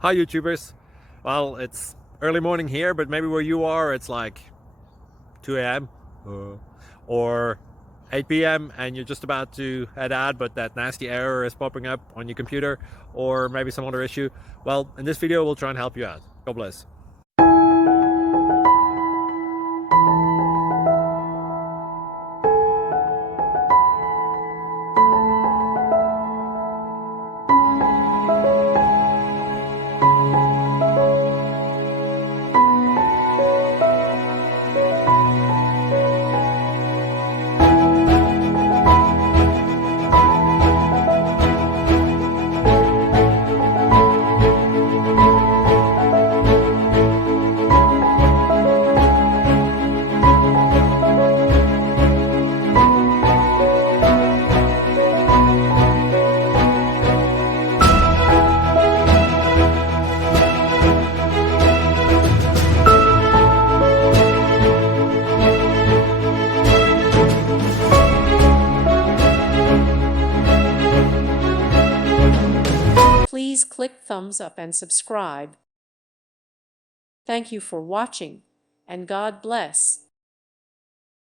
Hi YouTubers. Well, it's early morning here, but maybe where you are it's like 2 a.m. or 8 p.m. and you're just about to head out, but that nasty error is popping up on your computer, or maybe some other issue. Well, in this video we'll try and help you out. God bless. Please click thumbs up and subscribe. Thank you for watching, and God bless.